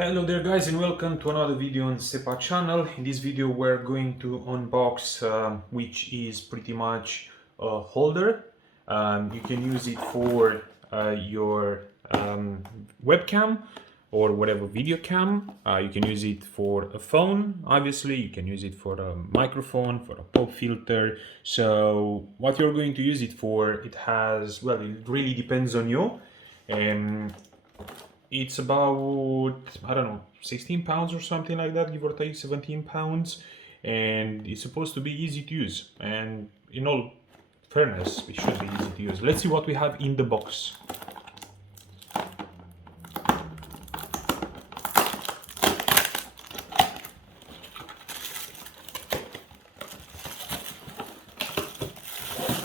Hello there guys, and welcome to another video on Sepa channel. In this video we're going to unbox which is pretty much a holder. You can use it for your webcam or whatever video cam. You can use it for a phone, obviously. You can use it for a microphone, for a pop filter. So what you're going to use it for, it really depends on you. It's about, I don't know, 16 pounds or something like that, give or take 17 pounds. And it's supposed to be easy to use. And in all fairness, it should be easy to use. Let's see what we have in the box.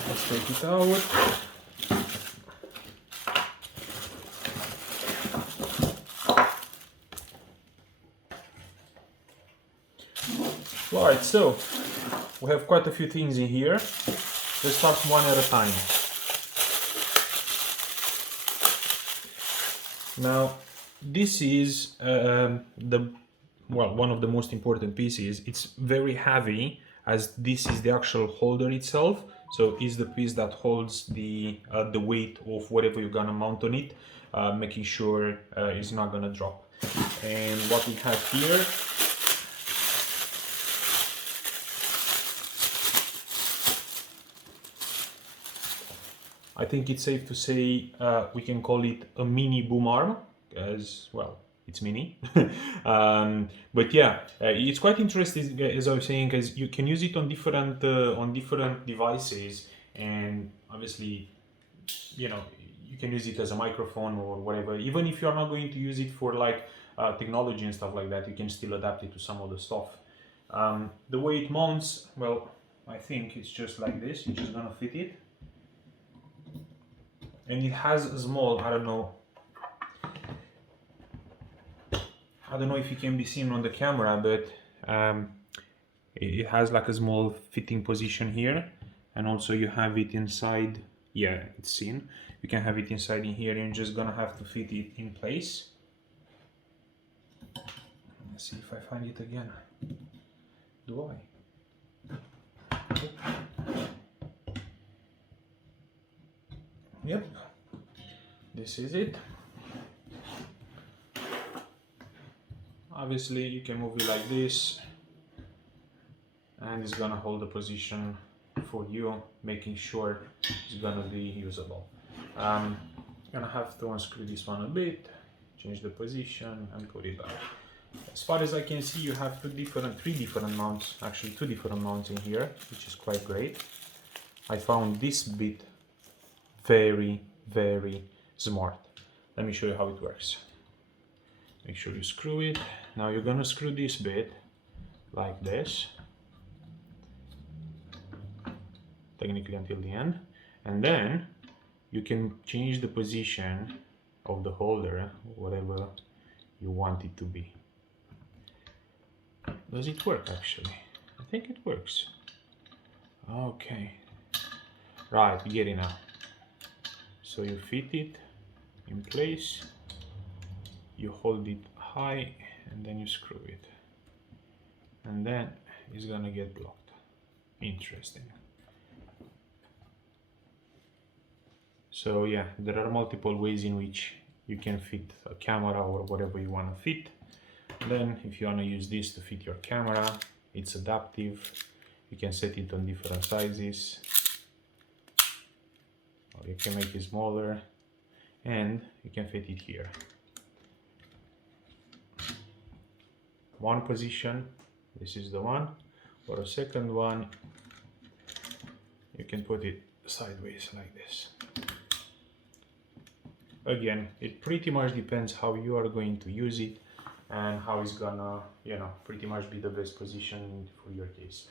Let's take it out. Alright, so we have quite a few things in here. Let's start one at a time. Now, this is one of the most important pieces. It's very heavy, as this is the actual holder itself. So it's the piece that holds the weight of whatever you're gonna mount on it, making sure it's not gonna drop. And what we have here, I think it's safe to say we can call it a mini boom arm, as well, it's mini. But yeah, it's quite interesting, as I was saying, because you can use it on different devices, and obviously, you know, you can use it as a microphone or whatever. Even if you're not going to use it for like technology and stuff like that, you can still adapt it to some other stuff. The way it mounts, well, I think it's just like this. You're just gonna fit it. And it has a small, I don't know if it can be seen on the camera, but it has like a small fitting position here, and also you have it inside. Yeah, it's seen. You can have it inside in here, and you're just gonna have to fit it in place. Let's see if I find it again. Do I? Yep, this is it. Obviously you can move it like this, and it's gonna hold the position for you, making sure it's gonna be usable. Gonna have to unscrew this one a bit, change the position, and put it back. As far as I can see, you have two different mounts in here, which is quite great. I found this bit very smart. Let me show you how it works. Make sure you screw it. Now you're gonna screw this bit like this, technically until the end, and then you can change the position of the holder, whatever you want it to be. Does it work? Actually, I think it works. Okay, right, you get it now. So you fit it in place, you hold it high, and then you screw it. And then it's gonna get blocked. Interesting. So yeah, there are multiple ways in which you can fit a camera or whatever you wanna fit. Then if you wanna use this to fit your camera, it's adaptive. You can set it on different sizes. Or you can make it smaller, and you can fit it here. One position, this is the one. For a second one, you can put it sideways like this. Again, it pretty much depends how you are going to use it and how it's gonna, pretty much be the best position for your case.